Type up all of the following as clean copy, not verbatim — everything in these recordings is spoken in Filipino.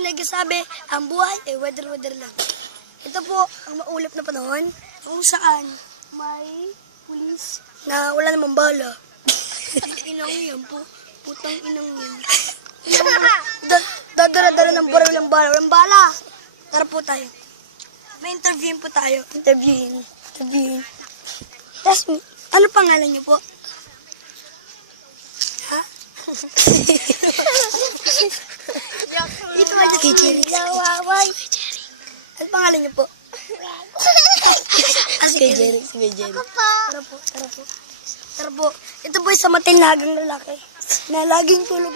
Kuya nagsasabi, ang buhay ay weather-weather lang. Ito po ang maulap na panahon kung saan may pulis na wala namang bala. Inang yan po. Putang inang yan. Dadala-dala ng baril ng bala. Walang bala. Tara po tayo. May interviewin po tayo. Interviewin. Tapos, ano pangalan niyo po? Ha? Ito nga dyan. Jerry. Ano pangalan niyo po? Kay Jerry. Tara po. Ito po isang matinagang lalaki na laging tulog.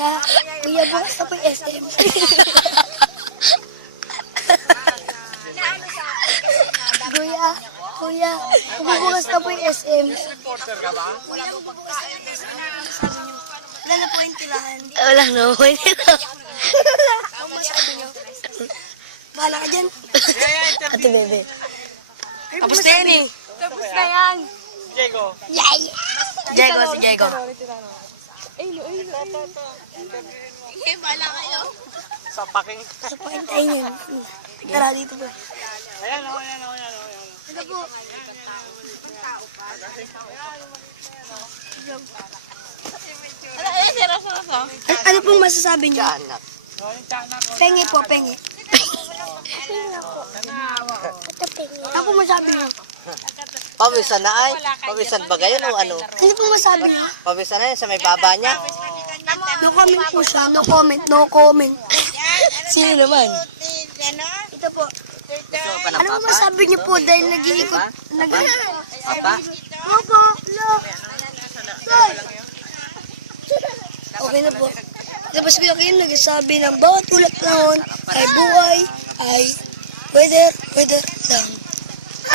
Kuya, bukas na po yung SM. Kuya, bukas na po yung SM. Wala na po yung tirahan. Wala na po. Ang masabi nyo. Bahala ka dyan. Ate bebe. Tapos na yan eh. Tapos na yan. Diego, si Diego. Bala kayo. Sapakin tayo yun. Tara dito po. Ayan. Ito po. Ano pong masasabi niyo? Pengi po, pengi. Ano pong masabi niyo? Pawisan na ay. Pawisan ba gayon o ano? Ano pong masabi niyo? Pawisan na yun sa may baba niya. No comment po siya. No comment. Sino naman? Ito po. Gusto pa ng Ano pong papa? masabi niyo po dahil nag-iikot? Papa? Opo, lo. Okay na po. Tapos Kuya Kim nagsasabi ng bawat ulat noon ay buhay ay weather lang.